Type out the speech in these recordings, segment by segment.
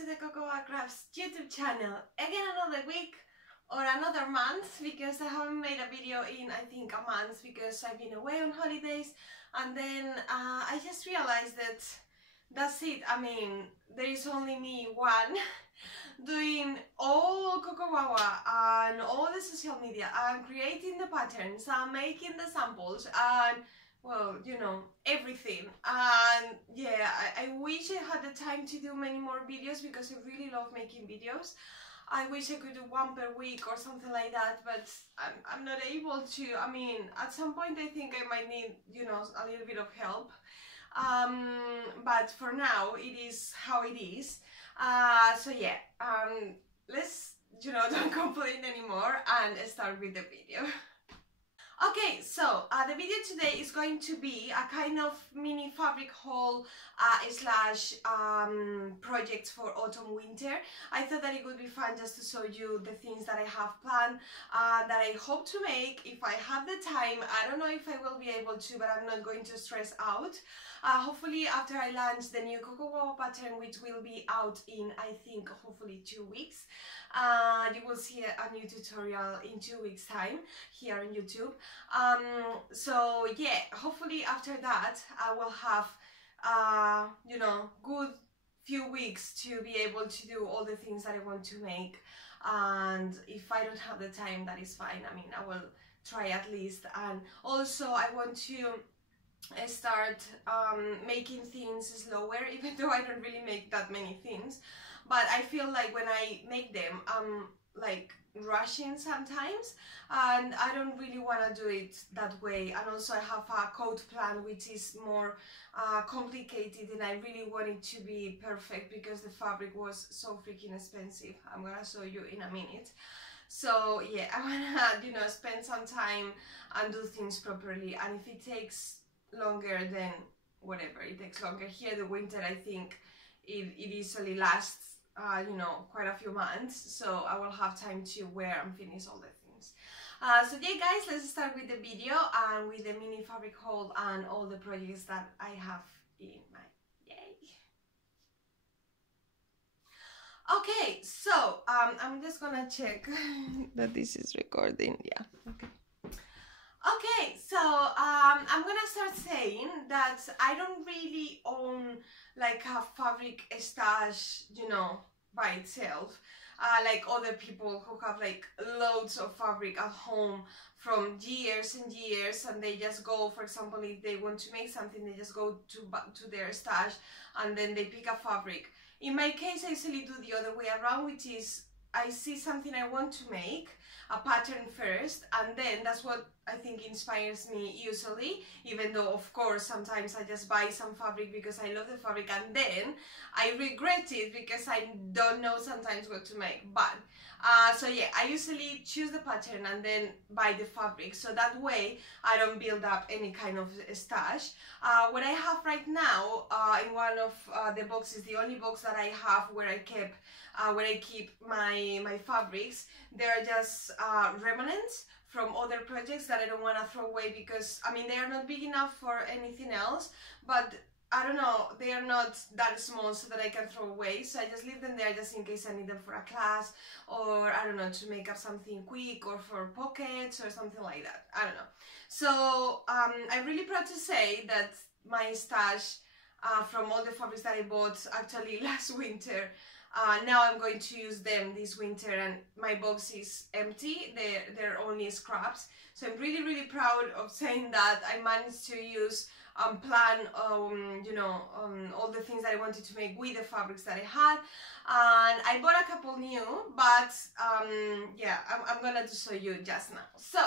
to the CocoWawa Crafts YouTube channel. Again, another week or another month, because I haven't made a video in I think a month because I've been away on holidays, and then I just realized that that's it. I mean, there is only me one doing all CocoWawa and all the social media and creating the patterns and making the samples and, well, you know, everything. And yeah, I wish I had the time to do many more videos because I really love making videos. I wish I could do one per week or something like that, but I'm not able to. I mean, at some point I think I might need, you know, a little bit of help. But for now, it is how it is. So yeah, let's, you know, don't complain anymore and start with the video. Okay, so the video today is going to be a kind of mini fabric haul slash project for autumn winter. I thought that it would be fun just to show you the things that I have planned, that I hope to make if I have the time. I don't know if I will be able to, but I'm not going to stress out. Hopefully after I launch the new CocoWawa pattern, which will be out in, I think, hopefully 2 weeks, you will see a new tutorial in 2 weeks time here on YouTube. So yeah, hopefully after that I will have you know, good few weeks to be able to do all the things that I want to make. And if I don't have the time, that is fine. I mean, I will try at least. And also I want to start making things slower, even though I don't really make that many things, but I feel like when I make them I'm like rushing sometimes, and I don't really want to do it that way. And also I have a coat plan which is more complicated, and I really want it to be perfect because the fabric was so freaking expensive. I'm gonna show you in a minute. So yeah, I wanna, you know, spend some time and do things properly, and if it takes longer, then whatever, it takes longer. Here the winter, I think it easily lasts you know, quite a few months, so I will have time to wear and finish all the things. So yeah guys, let's start with the video and with the mini fabric haul and all the projects that I have in my yay. Okay, so I'm just gonna check that this is recording. Yeah, okay. Okay, so I'm gonna start saying that I don't really own like a fabric stash, you know, by itself, like other people who have like loads of fabric at home from years and years, and they just go, for example, if they want to make something, they just go to their stash and then they pick a fabric. In my case, I usually do the other way around, which is I see something I want to make, a pattern first, and then that's what I think inspires me usually, even though of course sometimes I just buy some fabric because I love the fabric and then I regret it because I don't know sometimes what to make. But so yeah, I usually choose the pattern and then buy the fabric, so that way I don't build up any kind of stash. What I have right now in one of the boxes, the only box that I have where I keep my fabrics, they are just remnants from other projects that I don't want to throw away because, I mean, they are not big enough for anything else, but I don't know, they are not that small so that I can throw away, so I just leave them there just in case I need them for a class, or I don't know, to make up something quick, or for pockets or something like that. I don't know. So I'm really proud to say that my stash from all the fabrics that I bought actually last winter, now I'm going to use them this winter, and my box is empty. They're only scraps. So I'm really proud of saying that I managed to use plan you know, all the things that I wanted to make with the fabrics that I had, and I bought a couple new, but yeah, I'm gonna show you just now. So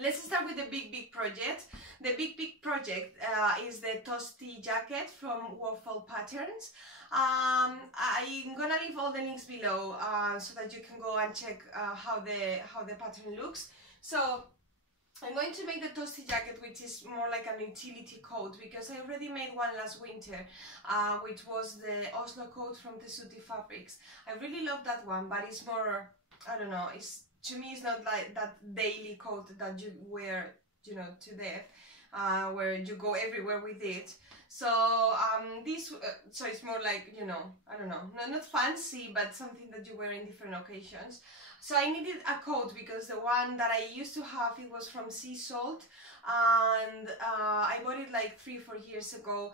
let's start with the big project. The big project is the Toasty jacket from CocoWawa Patterns. I'm gonna leave all the links below so that you can go and check how the pattern looks. So I'm going to make the Toasty jacket, which is more like an utility coat, because I already made one last winter, which was the Oslo coat from Toasty Fabrics. I really love that one, but it's more, I don't know, it's, to me it's not like that daily coat that you wear, you know, to death. where you go everywhere with it. So so it's more like, you know, I don't know, not fancy, but something that you wear in different occasions. So I needed a coat because the one that I used to have, it was from sea salt, and I bought it like 3-4 years ago,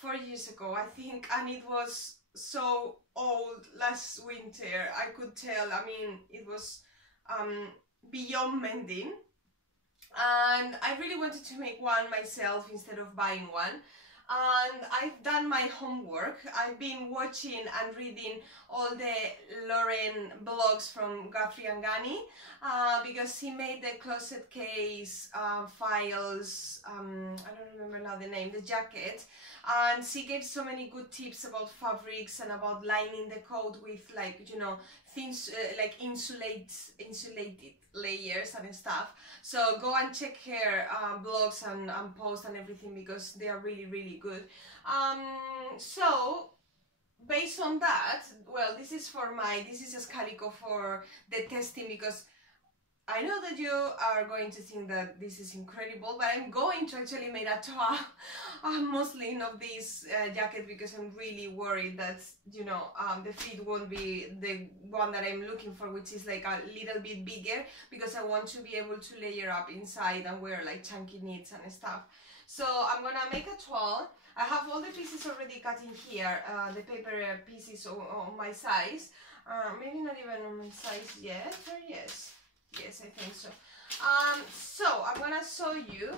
4 years ago I think, and it was so old last winter. I could tell, I mean, it was beyond mending, and I really wanted to make one myself instead of buying one. And I've done my homework. I've been watching and reading all the Lauren blogs from Guthrie and Gunny, because he made the closet case, files, I don't remember now the name, the jacket, and she gave so many good tips about fabrics and about lining the coat with, like, you know, things like insulated layers and stuff. So go and check her blogs and posts and everything, because they are really good. So based on that, well, this is just calico for the testing, because I know that you are going to think that this is incredible, but I'm going to actually make a muslin of this jacket, because I'm really worried that, you know, the fit won't be the one that I'm looking for, which is like a little bit bigger, because I want to be able to layer up inside and wear like chunky knits and stuff. So I'm gonna make a toile. I have all the pieces already cut in here, the paper pieces on my size. Maybe not even on my size yet, or yes. Yes, I think so. So I'm gonna show you.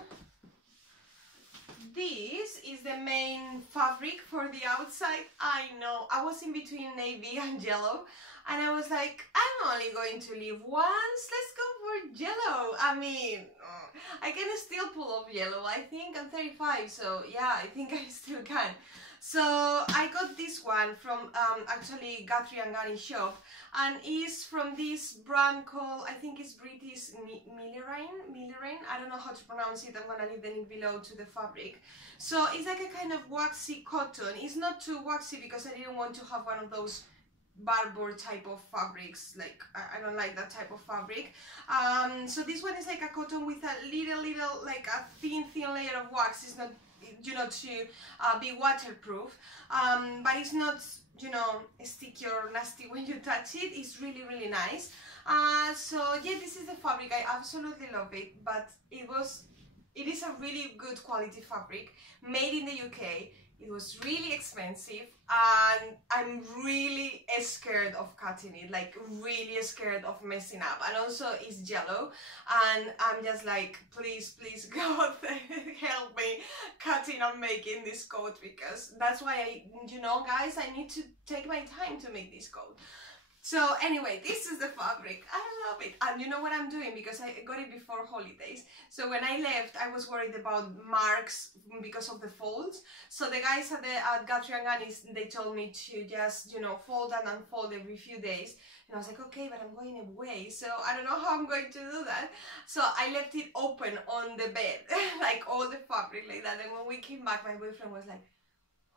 This is the main fabric for the outside. I know, I was in between navy and yellow, and I was like, I'm only going to leave once, let's go for yellow. I mean, I can still pull off yellow. I think I'm 35, so yeah, I think I still can. So I got this one from actually Guthrie and Gunny shop, and is from this brand called, I think it's British Millerine. I don't know how to pronounce it. I'm gonna leave the link below to the fabric. So it's like a kind of waxy cotton. It's not too waxy because I didn't want to have one of those barbour type of fabrics. Like I don't like that type of fabric. So this one is like a cotton with a little like a thin layer of wax. It's not, you know, to be waterproof, but it's not, you know, sticky or nasty when you touch it. It's really nice. So yeah, this is the fabric. I absolutely love it, but it is a really good quality fabric, made in the UK. It was really expensive, and I'm really scared of cutting it, like really scared of messing up. And also it's yellow, and I'm just like, please God, help me cutting and making this coat, because that's why you know, guys, I need to take my time to make this coat. So anyway, this is the fabric. I love it. And you know what I'm doing, because I got it before holidays. So when I left, I was worried about marks because of the folds. So the guys at Guthrie and Gunny, they told me to just, you know, fold and unfold every few days. And I was like, okay, but I'm going away, so I don't know how I'm going to do that. So I left it open on the bed, like all the fabric like that. And when we came back, my boyfriend was like,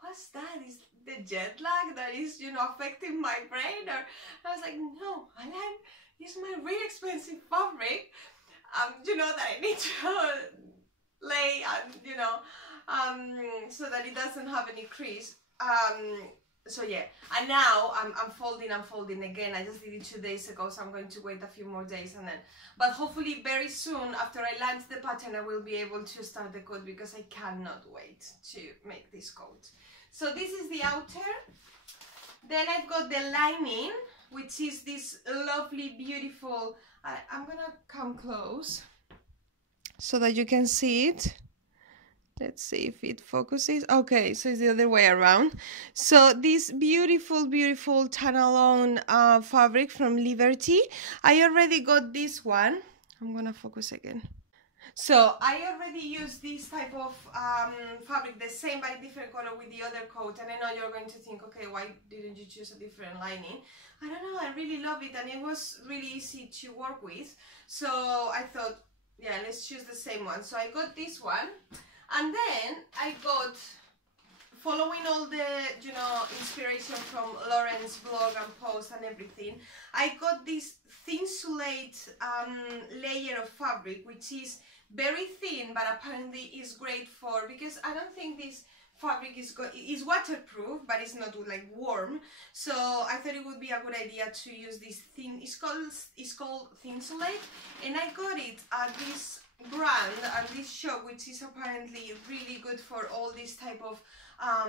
what's that? Is the jet lag that is, you know, affecting my brain? Or I was like, no, Alan, it's my really expensive fabric, you know, that I need to lay and, you know, so that it doesn't have any crease. So yeah, and now I'm folding again. I just did it 2 days ago, so I'm going to wait a few more days, and then, but hopefully very soon after I land the pattern, I will be able to start the coat, because I cannot wait to make this coat. So this is the outer. Then I've got the lining, which is this lovely, beautiful, I'm gonna come close so that you can see it. Let's see if it focuses. Okay, so it's the other way around. So this beautiful Tanalone fabric from Liberty. I already got this one. I'm gonna focus again. So I already used this type of fabric, the same but different color with the other coat, and I know you're going to think, okay, why didn't you choose a different lining? I don't know, I really love it, and it was really easy to work with. So I thought, yeah, let's choose the same one. So I got this one. And then I got, following all the, you know, inspiration from Lauren's blog and post and everything, I got this thin suede layer of fabric, which is very thin, but apparently is great for, because I don't think this fabric is waterproof, but it's not like warm, so I thought it would be a good idea to use this thin, it's called Thinsulate, and I got it at this brand, at this shop, which is apparently really good for all this type of I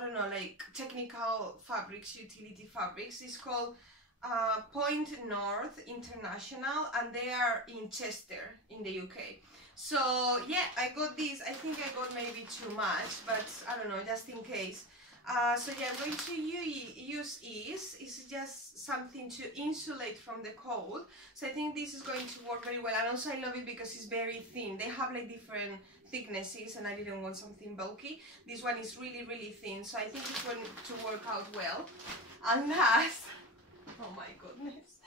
don't know, like technical fabrics, utility fabrics. It's called Point North International, and they are in Chester in the UK. So yeah, I got this. I think I got maybe too much, but I don't know, just in case. So yeah, I'm going to use is just something to insulate from the cold. So I think this is going to work very well, and also I love it because it's very thin. They have like different thicknesses, and I didn't want something bulky. This one is really, really thin, so I think it's going to work out well. And last, oh my goodness,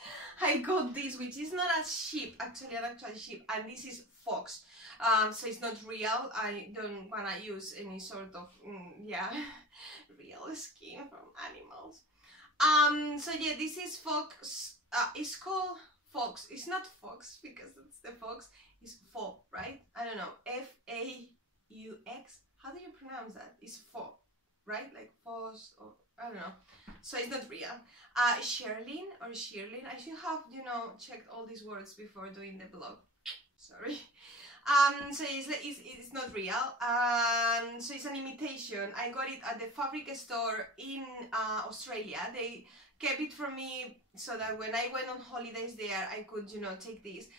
I got this, which is not a sheep, actually an actual sheep, and this is fox. So it's not real. I don't want to use any sort of yeah, real skin from animals. So yeah, this is fox. It's called fox. It's not fox because it's the fox. It's faux, right? I don't know. F-A-U-X. How do you pronounce that? It's faux, right? Like faux, or I don't know. So it's not real. Shearling or Shearling. I should have, you know, checked all these words before doing the blog. Sorry. So it's not real. So it's an imitation. I got it at the fabric store in Australia. They kept it for me so that when I went on holidays there, I could, you know, take this.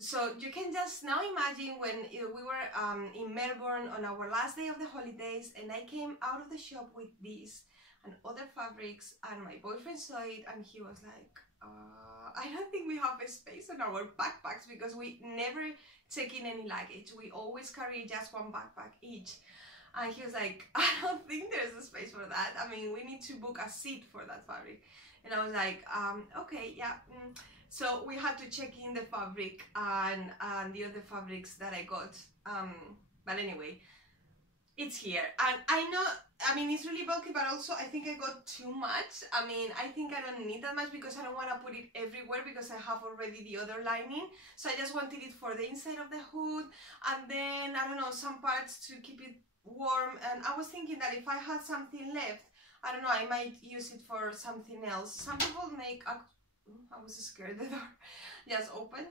So you can just now imagine when we were in Melbourne on our last day of the holidays, and I came out of the shop with this and other fabrics, and my boyfriend saw it and he was like, I don't think we have a space on our backpacks because we never take in any luggage. We always carry just one backpack each. And he was like, I don't think there's a space for that. I mean, we need to book a seat for that fabric. And I was like, okay, yeah. So we had to check in the fabric and the other fabrics that I got. But anyway, it's here. And I know, I mean, it's really bulky, but also I think I got too much. I mean, I think I don't need that much because I don't want to put it everywhere because I have already the other lining. So I just wanted it for the inside of the hood, and then, I don't know, some parts to keep it warm. And I was thinking that if I had something left, I don't know, I might use it for something else. Some people make a, I was scared the door just open.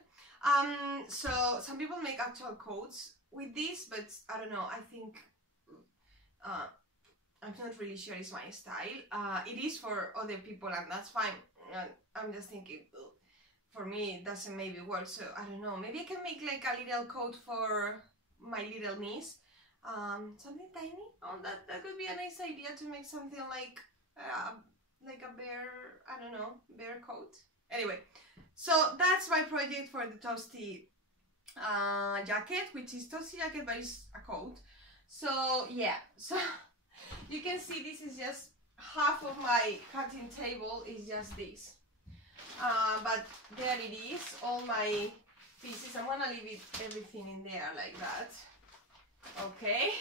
So some people make actual coats with this, but I don't know, I think I'm not really sure it's my style. It is for other people, and that's fine. I'm just thinking, for me it doesn't maybe work, so I don't know, maybe I can make like a little coat for my little niece. Something tiny. Oh, that could be a nice idea, to make something like a bear, I don't know, bear coat. Anyway, so that's my project for the Toasty jacket, which is Toasty jacket, but it's a coat. So yeah, so you can see this is just half of my cutting table is just this. But there it is, all my pieces. I'm gonna leave everything in there like that. Okay,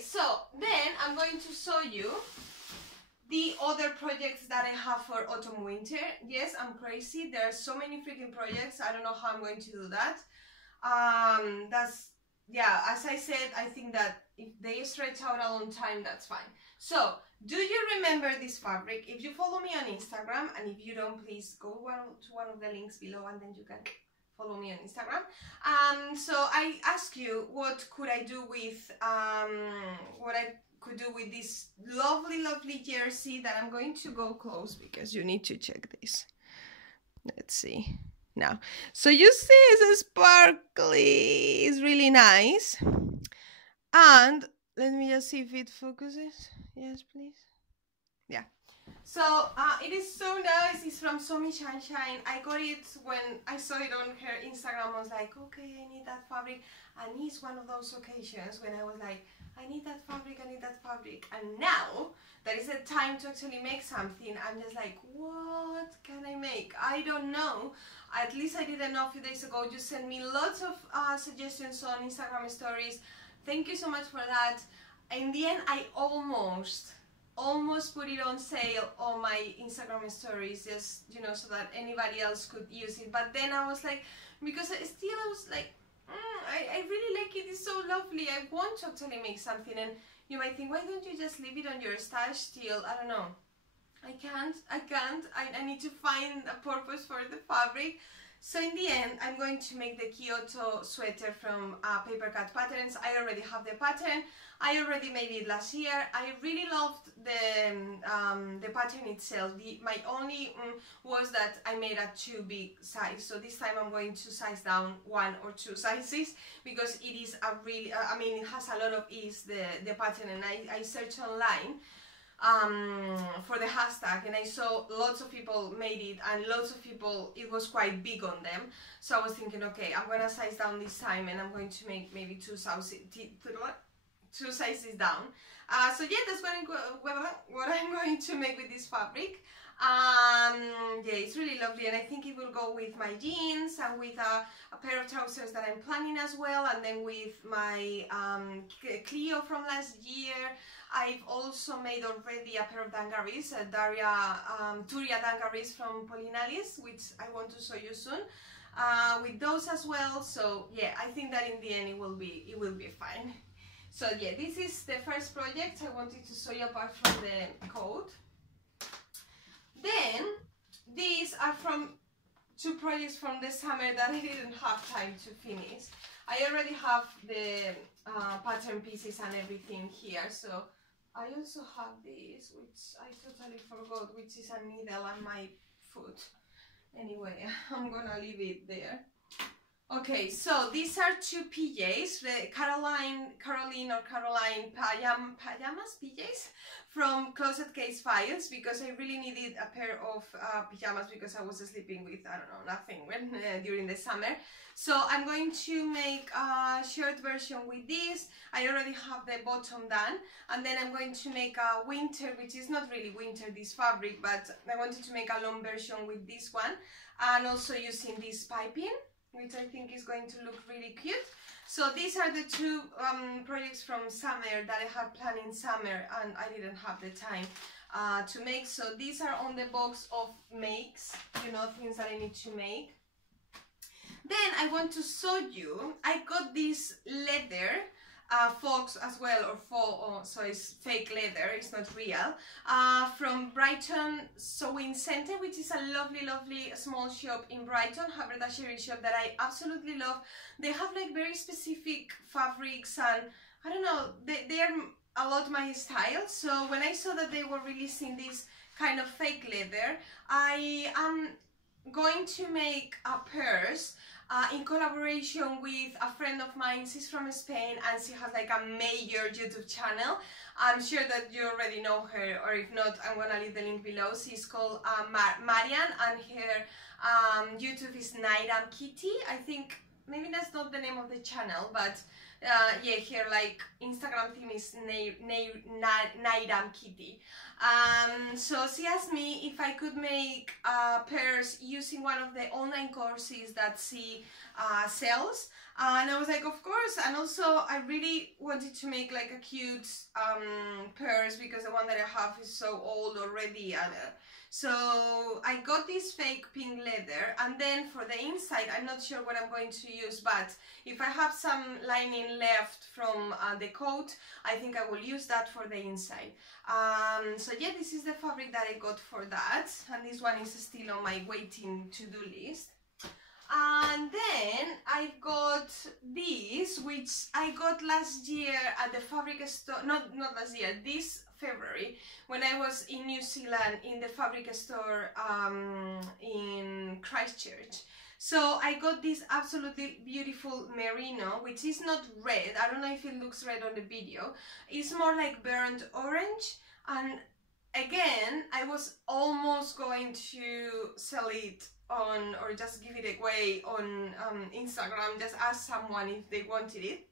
so then I'm going to show you the other projects that I have for autumn winter. Yes, I'm crazy. There are so many freaking projects. I don't know how I'm going to do that. Yeah, as I said, I think that if they stretch out a long time, that's fine. So, do you remember this fabric? If you follow me on Instagram, and if you don't, please go to one of the links below and then you can follow me on Instagram. So I asked you what could I do with this lovely jersey that I'm going to go close because you need to check this. Let's see now. So you see it's sparkly, it's really nice. And let me just see if it focuses. Yes, please. Yeah. So it is so nice. It's from Somi Sunshine. I got it when I saw it on her Instagram. I was like, okay, I need that fabric. And it's one of those occasions when I was like, I need that fabric, I need that fabric. And now that is the time to actually make something. I'm just like, what can I make? I don't know. At least I didn't know a few days ago. You sent me lots of suggestions on Instagram stories. Thank you so much for that. In the end, I almost put it on sale on my Instagram stories, just, you know, so that anybody else could use it. But then I was like, because still I was like, I really like it, it's so lovely, I want to totally make something. And you might think, why don't you just leave it on your stash still? I don't know. I can't. I need to find a purpose for the fabric. So in the end, I'm going to make the Kyoto sweater from Paper Cut Patterns. I already have the pattern. I already made it last year. I really loved the pattern itself. My only was that I made a too big size. So this time I'm going to size down 1 or 2 sizes, because it is a really, I mean, it has a lot of ease, the pattern. And I searched online for the hashtag, and I saw lots of people made it, and lots of people, it was quite big on them. So I was thinking, okay, I'm gonna size down this time, and I'm going to make maybe 2 sizes down. So yeah, that's what I'm going to make with this fabric. Yeah, it's really lovely, and I think it will go with my jeans and with a pair of trousers that I'm planning as well, and then with my Clio from last year. I've also made already a pair of dungarees, Turia dungarees from Polinalis, which I want to show you soon, with those as well. So yeah, I think that in the end it will be fine. So yeah, this is the first project I wanted to show you apart from the coat. Then these are from 2 projects from the summer that I didn't have time to finish. I already have the pattern pieces and everything here, so I also have this, which I totally forgot, which is a needle on my foot. Anyway, I'm gonna leave it there. Okay, so these are 2 PJs, the Caroline pajamas PJs from Closet Case Files, because I really needed a pair of pajamas because I was sleeping with, I don't know, nothing during the summer. So I'm going to make a short version with this. I already have the bottom done, and then I'm going to make a winter, which is not really winter, this fabric, but I wanted to make a long version with this one, and also using this piping, which I think is going to look really cute. So these are the 2 projects from summer that I had planned in summer, and I didn't have the time to make. So these are on the box of makes, you know, things that I need to make. Then I want to show you, I got this leather, fox as well, so it's fake leather, it's not real, from Brighton Sewing Centre, which is a lovely small shop in Brighton, haberdashery shop that I absolutely love. They have like very specific fabrics, and I don't know, they are a lot my style. So when I saw that they were releasing this kind of fake leather, I am going to make a purse in collaboration with a friend of mine. She's from Spain, and she has like a major YouTube channel. I'm sure that you already know her, or if not, I'm gonna leave the link below. She's called Marian, and her YouTube is Naidam Kitty. I think maybe that's not the name of the channel, but yeah, her like Instagram theme is Naidam Kitty. So she asked me if I could make pairs using one of the online courses that she sells, and I was like, of course. And also I really wanted to make like a cute purse, because the one that I have is so old already. So I got this fake pink leather, and then for the inside, I'm not sure what I'm going to use, but if I have some lining left from the coat, I think I will use that for the inside. So yeah, this is the fabric that I got for that, and this one is still on my waiting to-do list. And then I've got this, which I got last year at the fabric store, not last year, this February, when I was in New Zealand in the fabric store in Christchurch. So I got this absolutely beautiful merino, which is not red. I don't know if it looks red on the video. It's more like burnt orange, and again, I was almost going to sell it on, or just give it away on Instagram, just ask someone if they wanted it.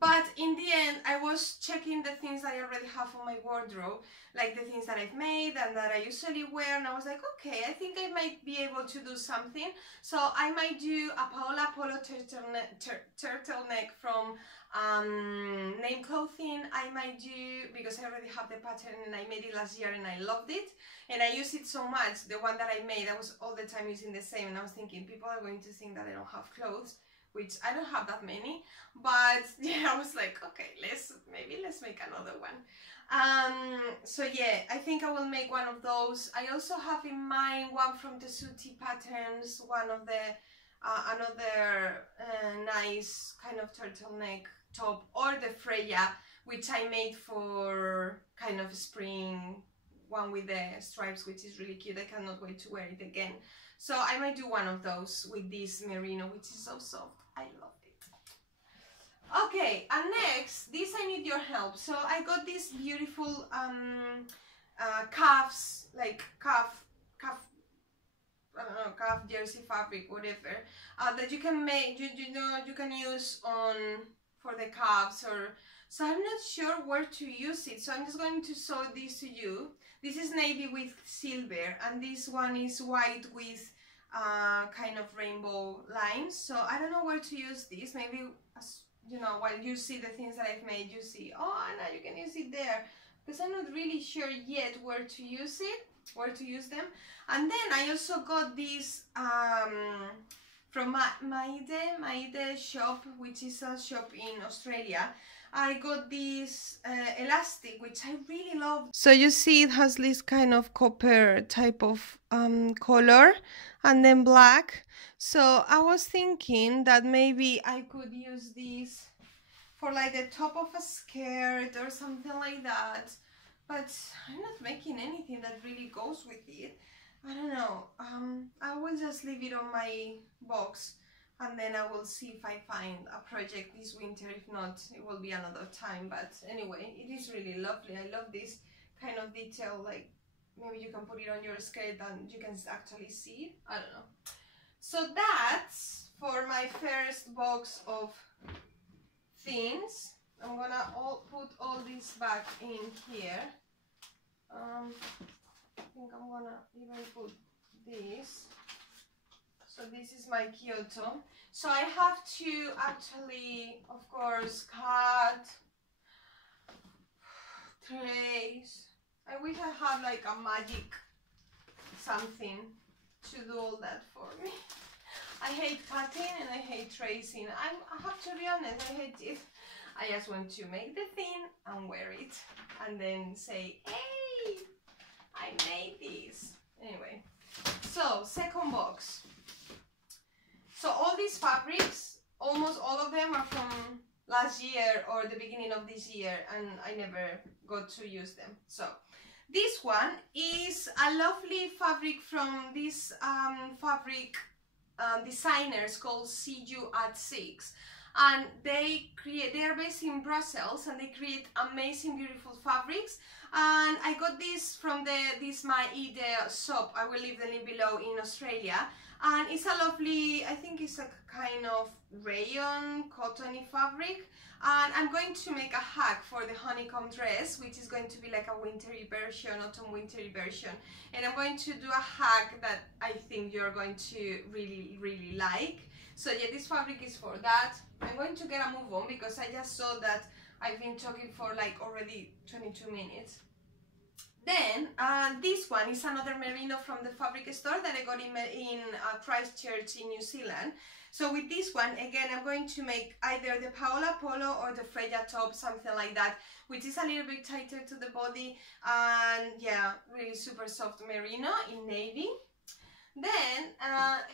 But in the end, I was checking the things that I already have on my wardrobe, like the things that I've made and that I usually wear, and I was like, okay, I think I might be able to do something. So I might do a Paola Polo turtleneck from Name Clothing. I might do, because I already have the pattern and I made it last year and I loved it. And I use it so much, the one that I made, I was all the time using the same, and I was thinking, people are going to think that I don't have clothes, which I don't have that many, but yeah, I was like, okay, maybe let's make another one. So yeah, I think I will make one of those. I also have in mind one from the Toasty Patterns, one of the another nice kind of turtleneck top, or the Freya, which I made for kind of spring, one with the stripes, which is really cute. I cannot wait to wear it again. So I might do one of those with this merino, which is so soft. I love it. Okay, and next, this I need your help. So I got this beautiful calves, like calf, I don't know, calf jersey fabric, whatever, that you can make, you know, you can use on for the calves, or so I'm not sure where to use it. So I'm just going to show this to you. This is navy with silver, and this one is white with kind of rainbow lines. So I don't know where to use this. Maybe, you know, while you see the things that I've made, you see, oh, Anna, you can use it there, because I'm not really sure yet where to use it, where to use them. And then I also got this from Maide shop, which is a shop in Australia. I got this elastic, which I really love. So you see it has this kind of copper type of color, and then black. So I was thinking that maybe I could use this for like the top of a skirt or something like that. But I'm not making anything that really goes with it. I don't know. I will just leave it on my box, and then I will see if I find a project this winter. If not, it will be another time. But anyway, it is really lovely. I love this kind of detail, like maybe you can put it on your skirt and you can actually see it. I don't know. So that's for my first box of things. I'm gonna put all this back in here. I think I'm gonna even put this. So this is my Kyoto. So I have to actually, of course, cut trays. I wish I had like a magic something to do all that for me. I hate cutting and I hate tracing. I have to be honest, I hate it. I just want to make the thing and wear it and then say, hey, I made this. Anyway, so second box. So all these fabrics, almost all of them are from last year or the beginning of this year, and I never got to use them. So this one is a lovely fabric from this fabric designers called See You at 6, and they are based in Brussels, and they create amazing, beautiful fabrics. And I got this from this Maide shop. I will leave the link below, in Australia. And it's a lovely, I think it's a kind of rayon, cottony fabric. And I'm going to make a hack for the honeycomb dress, which is going to be like a wintry version, autumn wintry version. And I'm going to do a hack that I think you're going to really, really like. So yeah, this fabric is for that. I'm going to get a move on because I just saw that I've been talking for like already 22 minutes. Then this one is another merino from the fabric store that I got in Christchurch in New Zealand. So with this one, again, I'm going to make either the Paola Polo or the Freya top, something like that, which is a little bit tighter to the body, and yeah, really super soft merino in navy. Then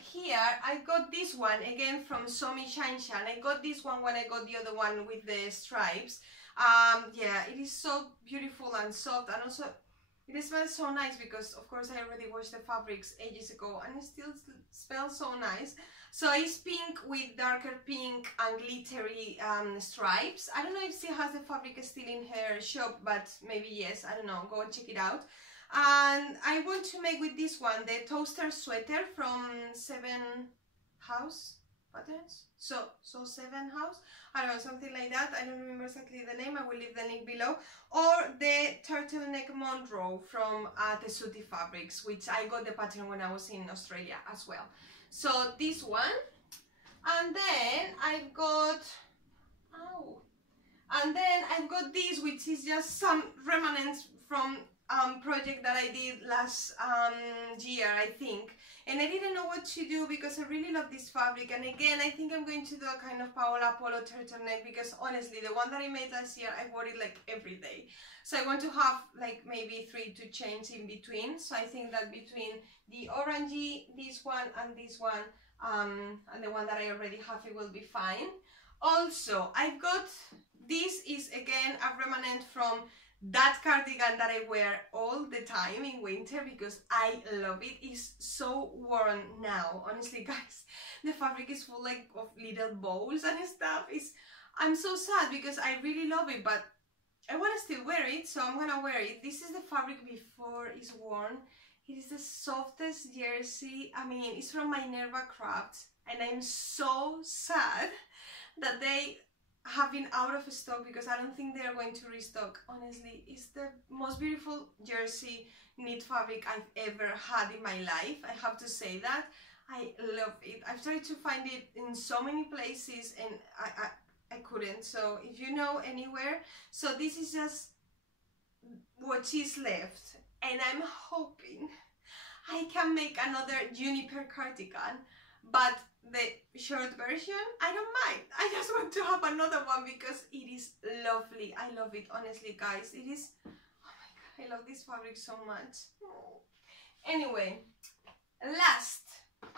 here I got this one again from Somi Shanshan. I got this one when I got the other one with the stripes. Yeah, it is so beautiful and soft, and also it smells so nice because of course I already washed the fabrics ages ago and it still smells so nice. So it's pink with darker pink and glittery stripes. I don't know if she has the fabric still in her shop, but maybe yes, I don't know, go and check it out. And I want to make with this one the toaster sweater from 7 House Patterns, so 7 house, I don't know, something like that. I don't remember exactly the name. I will leave the link below. Or the Turtleneck Monroe from Toasty Fabrics, which I got the pattern when I was in Australia as well. So this one, and then I've got this, which is just some remnants from project that I did last year, I think, and I didn't know what to do because I really love this fabric. And again, I think I'm going to do a kind of Paola Polo turtleneck, because honestly the one that I made last year, I wore it like every day, so I want to have like maybe 3 to change in between. So I think that between the orangey, this one and this one, and the one that I already have, it will be fine. Also, I've got, this is again a remnant from that cardigan that I wear all the time in winter because I love it. It's so worn now, honestly guys. The fabric is full like of little bows and stuff. I'm so sad because I really love it, but I want to still wear it, so I'm gonna wear it. This is the fabric before it's worn. It is the softest jersey. I mean, it's from CocoWawa Crafts, and I'm so sad that they have been out of stock because I don't think they are going to restock. Honestly, it's the most beautiful jersey knit fabric I've ever had in my life. I have to say that. I love it. I've tried to find it in so many places and I couldn't. So if you know anywhere, so this is just what is left, and I'm hoping I can make another juniper cardigan, but the short version, I don't mind. I just want to have another one because it is lovely. I love it, honestly guys. It is, oh my god, I love this fabric so much. Oh. Anyway, last,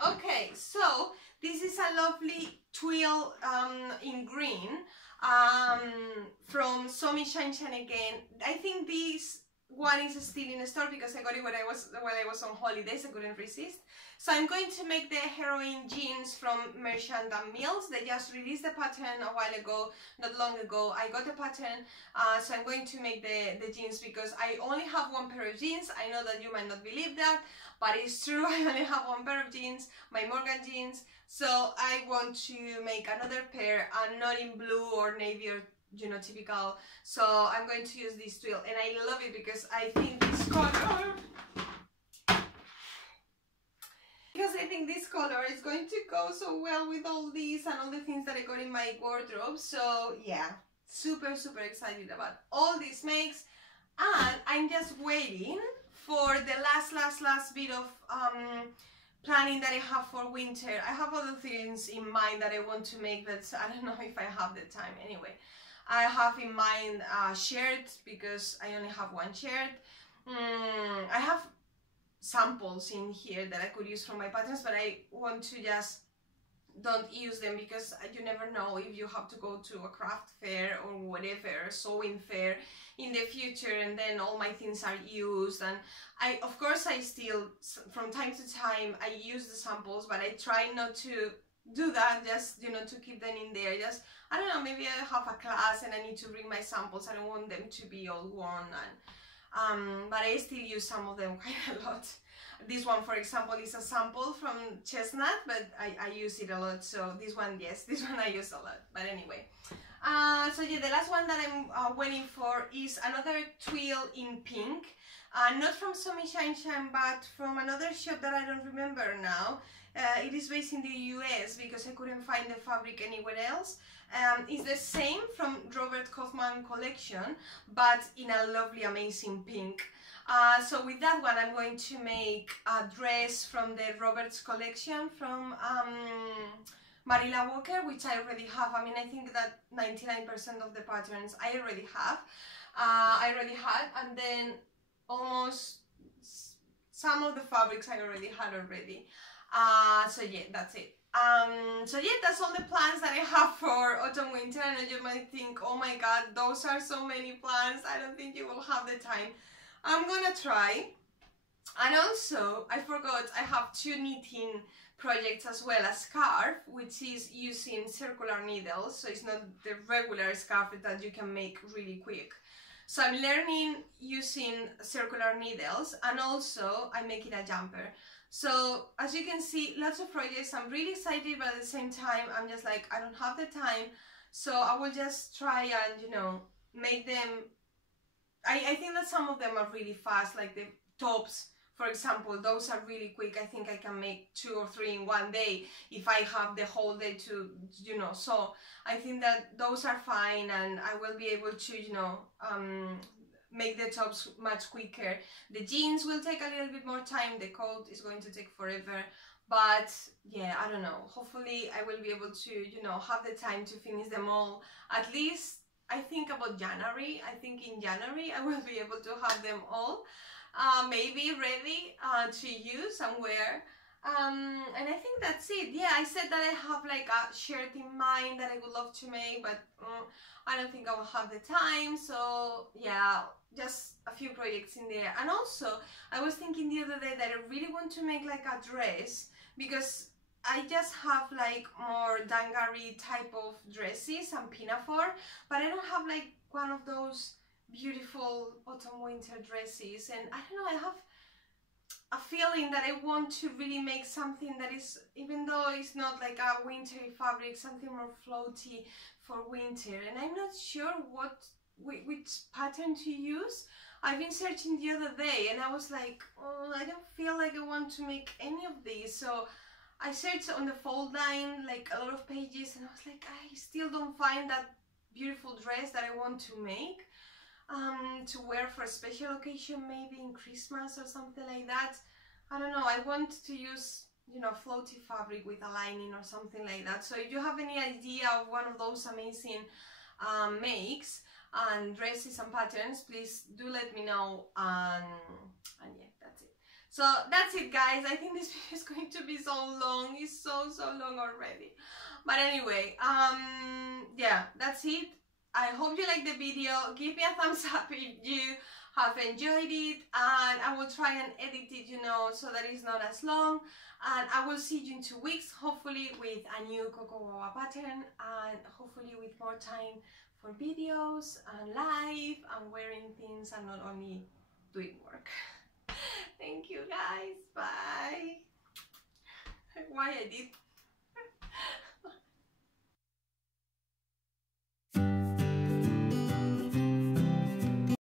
okay, so this is a lovely twill in green from So Shine again. I think this one is still in store because I got it when I was on holidays. I couldn't resist. So I'm going to make the heroine jeans from Merchant & Mills. They just released the pattern a while ago, not long ago. I got the pattern, so I'm going to make the jeans because I only have one pair of jeans. I know that you might not believe that, but it's true. I only have one pair of jeans, my Morgan jeans. So I want to make another pair, and not in blue or navy or, you know, typical. So I'm going to use this twill, and I love it because I think this color, is going to go so well with all these and all the things that I got in my wardrobe. So yeah, super excited about all these makes, and I'm just waiting for the last bit of planning that I have for winter. I have other things in mind that I want to make, but I don't know if I have the time. Anyway, I have in mind a shirt because I only have one shirt. I have samples in here that I could use from my patterns, but I want to just don't use them because you never know if you have to go to a craft fair or whatever, a sewing fair in the future, and then all my things are used. And of course I still from time to time I use the samples, but I try not to do that, just, you know, to keep them in there. Just, I don't know, maybe I have a class and I need to bring my samples. I don't want them to be all worn, and but I still use some of them quite a lot. This one, for example, is a sample from Chestnut, but I use it a lot. So this one, yes, this one I use a lot. But anyway, so yeah, the last one that I'm waiting for is another twill in pink. Not from So Shine, but from another shop that I don't remember now. It is based in the US because I couldn't find the fabric anywhere else. It's the same from Robert Kaufman collection, but in a lovely, amazing pink. So with that one, I'm going to make a dress from the Roberts collection from Marilla Walker, which I already have. I mean, I think that 99% of the patterns I already have. I already had, and then almost some of the fabrics I already had already. So yeah, that's it. So yeah, that's all the plans that I have for autumn winter. And you might think, oh my god, those are so many plans, I don't think you will have the time. I'm gonna try. And also, I forgot, I have 2 knitting projects as well, a scarf, which is using circular needles, so it's not the regular scarf that you can make really quick. So I'm learning using circular needles, and also I'm making a jumper. So as you can see, lots of projects. I'm really excited, but at the same time I'm just like, I don't have the time, so I will just try and, you know, make them. I think that some of them are really fast, like the tops, for example. Those are really quick. I think I can make 2 or 3 in one day if I have the whole day to, you know. So I think that those are fine, and I will be able to, you know, make the tops much quicker. The jeans will take a little bit more time. The coat is going to take forever. But yeah, I don't know. Hopefully I will be able to, you know, have the time to finish them all. At least I think about January. I think in January I will be able to have them all maybe ready to use and wear. And I think that's it. Yeah, I said that I have like a shirt in mind that I would love to make, but I don't think I will have the time. So yeah, just a few projects in there. And also I was thinking the other day that I really want to make like a dress, because I just have like more dungaree type of dresses and pinafore, but I don't have like one of those beautiful autumn winter dresses. And I don't know, I have a feeling that I want to really make something that is, even though it's not like a wintry fabric, something more floaty for winter. And I'm not sure which pattern to use. I've been searching the other day and I was like, oh, I don't feel like I want to make any of these. So I searched on the fold line like a lot of pages, and I was like, I still don't find that beautiful dress that I want to make to wear for a special occasion, maybe in Christmas or something like that. I don't know, I want to use, you know, floaty fabric with a lining or something like that. So if you have any idea of one of those amazing makes and dresses and patterns, please do let me know. And yeah, that's it. So that's it, guys. I think this video is going to be so long. It's so long already. But anyway, yeah, that's it. I hope you liked the video. Give me a thumbs up if you have enjoyed it, and I will try and edit it, you know, so that it's not as long. And I will see you in 2 weeks, hopefully with a new CocoWawa pattern, and hopefully with more time for videos and live and wearing things and not only doing work. Thank you, guys. Bye. Why I did